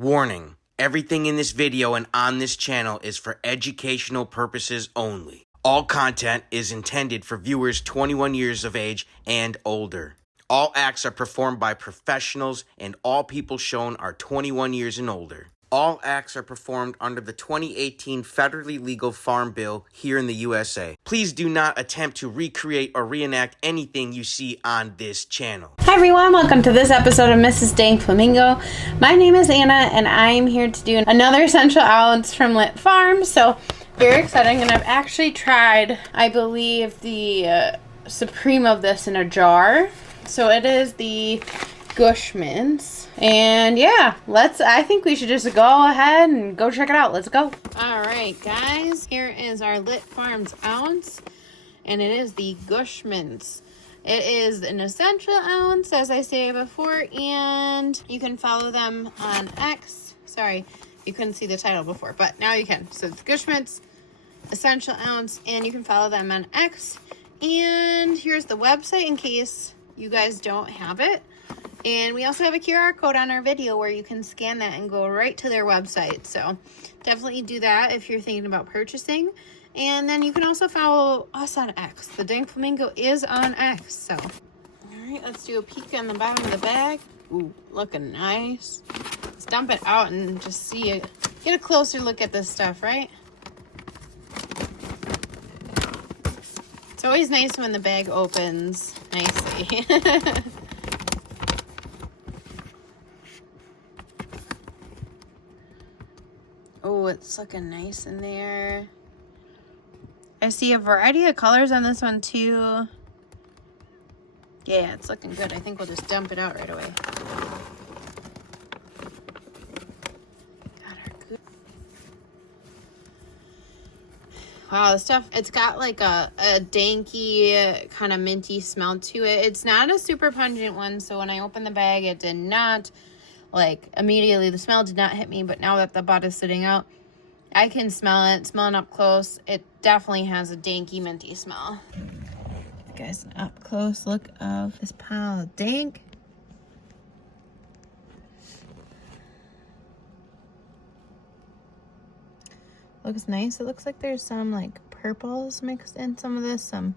Warning, everything in this video and on this channel is for educational purposes only. All content is intended for viewers 21 years of age and older. All acts are performed by professionals and all people shown are 21 years and older. All acts are performed under the 2018 federally legal Farm Bill here in the USA. Please do not attempt to recreate or reenact anything you see on this channel. Hi everyone, welcome to this episode of Mrs. Dank Flamingo. My name is Anna and I'm here to do another essential ounce from Lit Farms. So very exciting, and I've actually tried, I believe, the Supreme of this in a jar. So it is the Gush Mintz. And yeah, I think we should just go ahead and go check it out. Let's go. All right, guys, here is our Lit Farms ounce, and it is the Gush Mintz. It is an essential ounce, as I said before, and you can follow them on X. Sorry, you couldn't see the title before, but now you can. So it's Gush Mintz essential ounce, and you can follow them on X. And here's the website in case you guys don't have it. And we also have a QR code on our video where you can scan that and go right to their website. So definitely do that if you're thinking about purchasing. And then you can also follow us on X. The Dank Flamingo is on X. So, all right, let's do a peek on the bottom of the bag. Ooh, looking nice. Let's dump it out and just see it. Get a closer look at this stuff, right? It's always nice when the bag opens nicely. Oh, it's looking nice in there. I see a variety of colors on this one too. Yeah, it's looking good. I think we'll just dump it out right away. Wow, this stuff, it's got like a danky kind of minty smell to it. It's not a super pungent one, so when I opened the bag, it did not, like, immediately, the smell did not hit me, but now that the bud is sitting out, I can smell it. Smelling up close, it definitely has a danky minty smell. Guys, an up close look of this pile of dank. Looks nice. It looks like there's some like purples mixed in some of this, some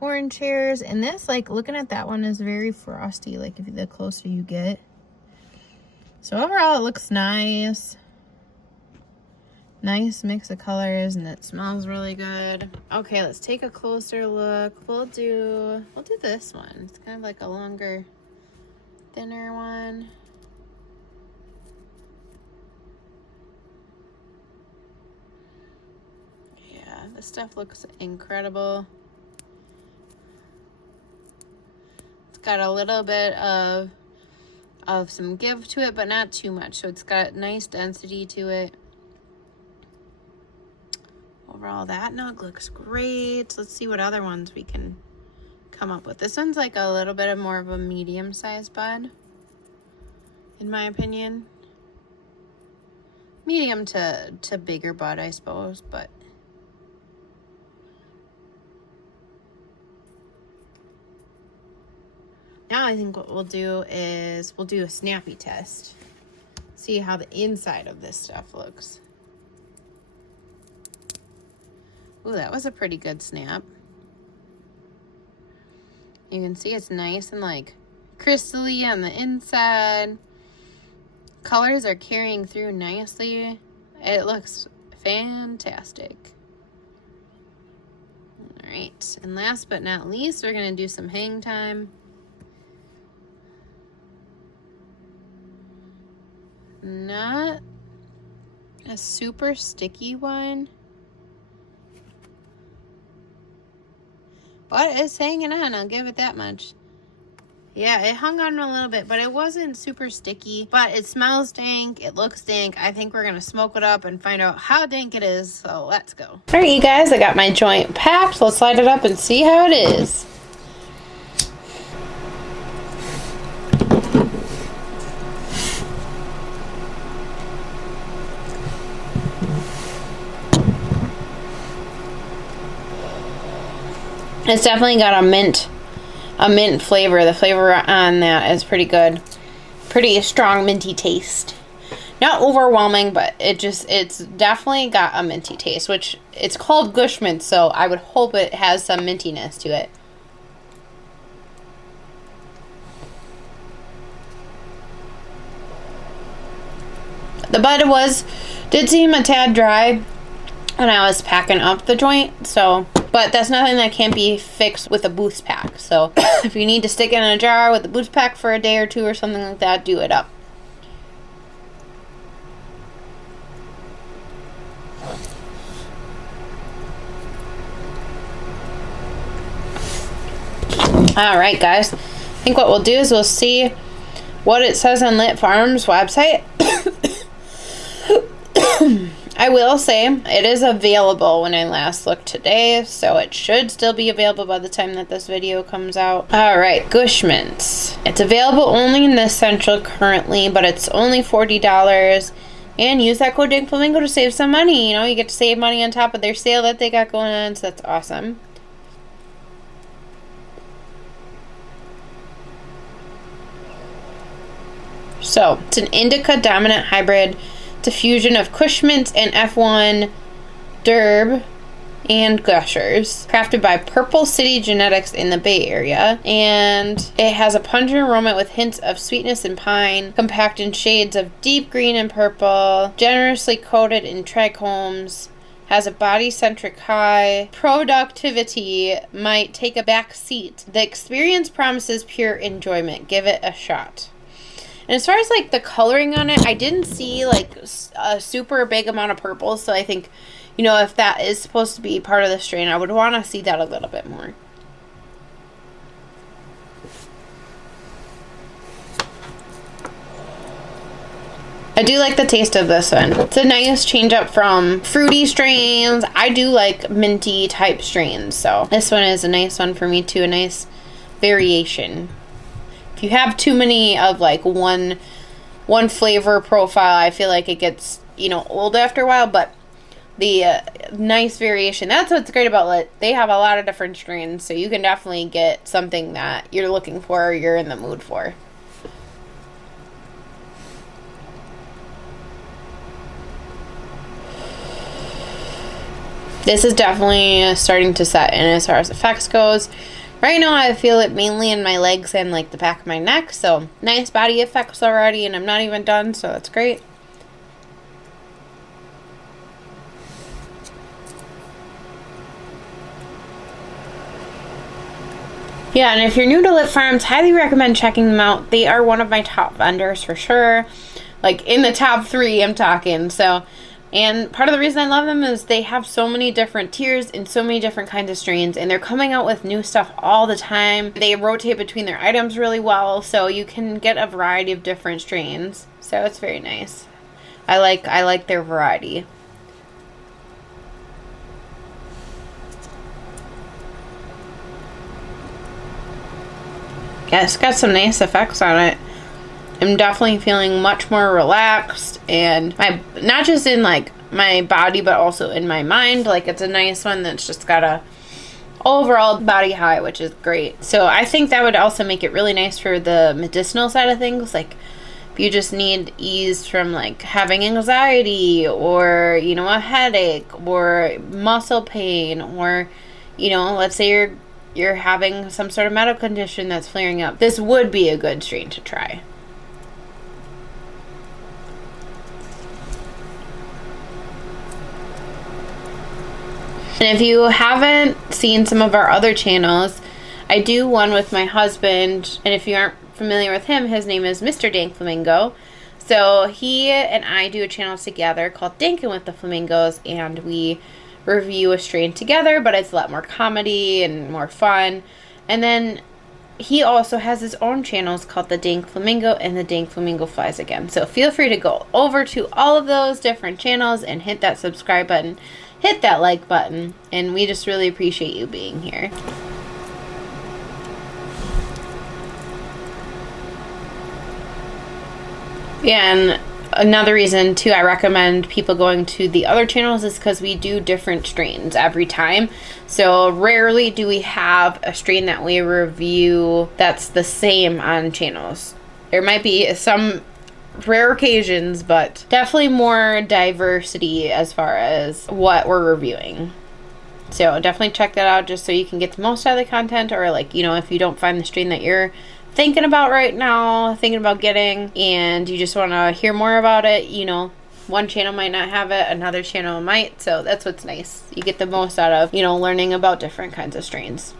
orange hairs, and this, like, looking at that one, is very frosty, like if the closer you get. So overall it looks nice. Nice mix of colors, and it smells really good. Okay, let's take a closer look. We'll do this one. It's kind of like a longer, thinner one. This stuff looks incredible. It's got a little bit of some give to it, but not too much. So it's got nice density to it. Overall, that nug looks great. Let's see what other ones we can come up with. This one's like a little bit more of a medium-sized bud, in my opinion. Medium to bigger bud, I suppose, but now I think what we'll do is we'll do a snappy test. See how the inside of this stuff looks. Ooh, that was a pretty good snap. You can see it's nice and like crystally on the inside. Colors are carrying through nicely. It looks fantastic. All right, and last but not least, we're gonna do some hang time. Not a super sticky one, but it's hanging on, I'll give it that much. Yeah, it hung on a little bit, but it wasn't super sticky, but it smells dank, it looks dank. I think we're gonna smoke it up and find out how dank it is, so let's go. All right, you guys, I got my joint packed. Let's light it up and see how it is. It's definitely got a mint flavor. The flavor on that is pretty good. Pretty strong minty taste. Not overwhelming, but it's definitely got a minty taste, which it's called Gush mint, so I would hope it has some mintiness to it. The bud did seem a tad dry when I was packing up the joint, so, but that's nothing that can't be fixed with a boost pack. So if you need to stick it in a jar with a boost pack for a day or two or something like that, do it up. Alright guys, I think what we'll do is we'll see what it says on Lit Farms website. I will say it is available when I last looked today, so it should still be available by the time that this video comes out. Alright, Gush mints. It's available only in this Central currently, but it's only $40. And use that code DankFlamingo to save some money. You know, you get to save money on top of their sale that they got going on, so that's awesome. So, it's an indica dominant hybrid diffusion of Kush Mints and F1 Derb and Gushers, crafted by Purple City Genetics in the Bay Area, and it has a pungent aroma with hints of sweetness and pine, compact in shades of deep green and purple, generously coated in trichomes, has a body-centric high. Productivity might take a back seat. The experience promises pure enjoyment. Give it a shot. And as far as like the coloring on it, I didn't see like a super big amount of purple, so I think, you know, if that is supposed to be part of the strain, I would want to see that a little bit more. I do like the taste of this one. It's a nice change up from fruity strains. I do like minty type strains, so this one is a nice one for me too, a nice variation. If you have too many of like one flavor profile, I feel like it gets, you know, old after a while, but the nice variation, that's what's great about Lit. They have a lot of different strains, so you can definitely get something that you're looking for or you're in the mood for. This is definitely starting to set in as far as effects goes. Right now I feel it mainly in my legs and like the back of my neck, so nice body effects already, and I'm not even done, so that's great. Yeah, and if you're new to Lit Farms, highly recommend checking them out. They are one of my top vendors for sure. Like in the top 3 I'm talking, so. And part of the reason I love them is they have so many different tiers and so many different kinds of strains, and they're coming out with new stuff all the time. They rotate between their items really well, so you can get a variety of different strains. So it's very nice. I like their variety. Yeah, it's got some nice effects on it. I'm definitely feeling much more relaxed, and not just in like my body but also in my mind. Like it's a nice one that's just got a overall body high, which is great. So I think that would also make it really nice for the medicinal side of things. Like if you just need ease from like having anxiety, or you know, a headache, or muscle pain, or you know, let's say you're having some sort of medical condition that's flaring up, this would be a good strain to try. And if you haven't seen some of our other channels, I do one with my husband, and if you aren't familiar with him, his name is Mr. Dank Flamingo. So he and I do a channel together called Dankin' with the Flamingos, and we review a strain together, but it's a lot more comedy and more fun. And then he also has his own channels called The Dank Flamingo and The Dank Flamingo Flies Again. So feel free to go over to all of those different channels and hit that subscribe button, hit that like button, and we just really appreciate you being here. Yeah, and another reason too I recommend people going to the other channels is because we do different strains every time. So rarely do we have a strain that we review that's the same on channels. There might be some rare occasions, but definitely more diversity as far as what we're reviewing. So definitely check that out just so you can get the most out of the content, or like, you know, if you don't find the strain that you're thinking about right now, thinking about getting, and you just want to hear more about it, you know, one channel might not have it, another channel might. So that's what's nice. You get the most out of, you know, learning about different kinds of strains.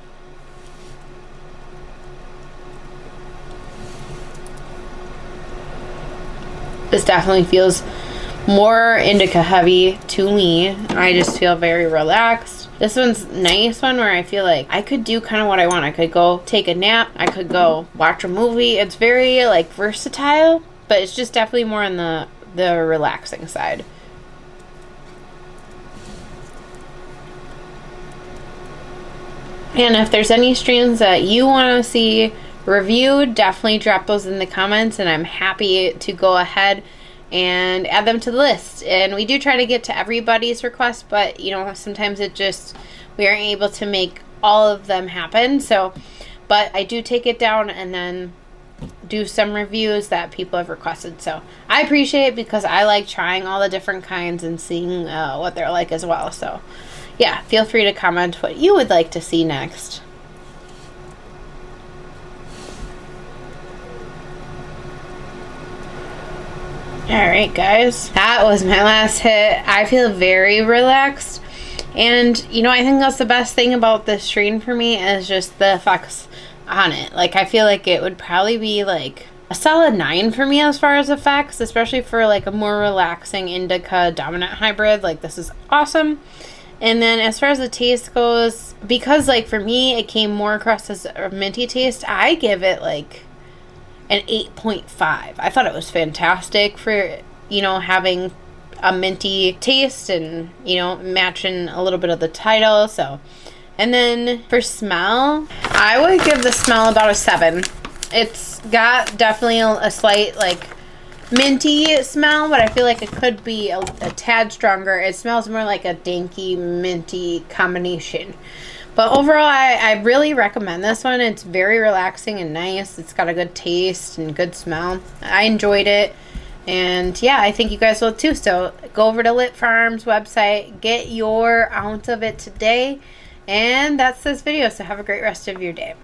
This definitely feels more indica heavy to me. I just feel very relaxed. This one's nice one where I feel like I could do kind of what I want. I could go take a nap. I could go watch a movie. It's very like versatile, but it's just definitely more on the relaxing side. And if there's any strains that you want to see reviewed, definitely drop those in the comments, and I'm happy to go ahead and add them to the list. And we do try to get to everybody's request, but you know, sometimes it just, we aren't able to make all of them happen. So, but I do take it down and then do some reviews that people have requested. So I appreciate it because I like trying all the different kinds and seeing what they're like as well. So yeah, feel free to comment what you would like to see next. Alright guys, that was my last hit. I feel very relaxed, and you know, I think that's the best thing about this strain for me is just the effects on it. Like, I feel like it would probably be like a solid 9 for me as far as effects, especially for like a more relaxing indica dominant hybrid. Like, this is awesome. And then as far as the taste goes, because like for me it came more across as a minty taste, I give it like an 8.5. I thought it was fantastic for, you know, having a minty taste and, you know, matching a little bit of the title. So, and then for smell, I would give the smell about a 7. It's got definitely a slight like minty smell, but I feel like it could be a tad stronger. It smells more like a danky minty combination. But overall, I really recommend this one. It's very relaxing and nice. It's got a good taste and good smell. I enjoyed it. And yeah, I think you guys will too. So go over to Lit Farms website, get your ounce of it today. And that's this video. So have a great rest of your day.